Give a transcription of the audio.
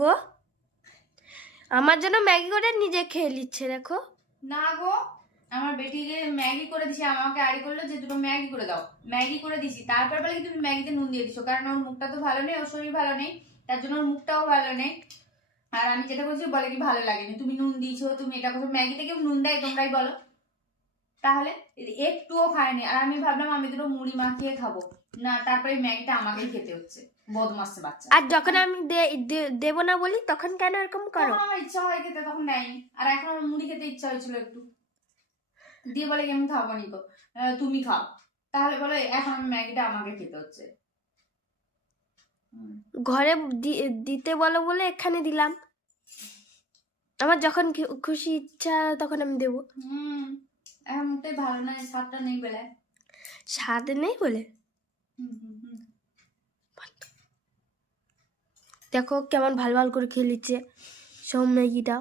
গো আমার জন্য ম্যাগি করে নিজে খেয়ে নিচ্ছে দেখো। না গো, আমার বেটিকে ম্যাগি করে দিছি, আমাকে আড়ি করলো যে দুটো ম্যাগি করে দাও। ম্যাগি করে দিছি, তারপর বলে কি তুমি ম্যাগিতে নুন দিয়ে দিছো, কারণ ওর মুখটা তো ভালো নেই, ওর শরীর ভালো নেই, তার জন্য ওর মুখটাও ভালো নেই। আর আমি যেটা বলছি বলে কি ভালো লাগেনি, তুমি নুন দিয়েছো, তুমি এটা করছো। ম্যাগিতে কেউ নুন দেয় তোমরাই বলো? তাহলে একটুও খায়নি। আর আমি ভাবলাম আমি দুটো মুড়ি মাখিয়ে খাবো না, তারপরে ম্যাগিটা আমাকেই খেতে হচ্ছে, বদমাস বাচ্চা। আর যখন আমি দেবো না বলি তখন কেন এরকম করো? তখন আমার ইচ্ছা হয় খেতে, তখন দেয়নি। আর এখন আমার মুড়ি খেতে ইচ্ছা হয়েছিল একটু, দিয়ে বলে কি আমি খাবো নি তো, তুমি খাও। তাহলে বলে এখন আমি ম্যাগিটা আমাকে খেতে হচ্ছে। ঘরে দিতে বলো বলে এখানে দিলাম। আমার যখন খুশি ইচ্ছা তখন আমি দেবো। এখন মুখটাই ভালো না, স্বাদটা নেই বলে। স্বাদ নেই বলে দেখো কেমন ভালো ভালো করে খেয়ে নিচ্ছে সব ম্যাগিটা।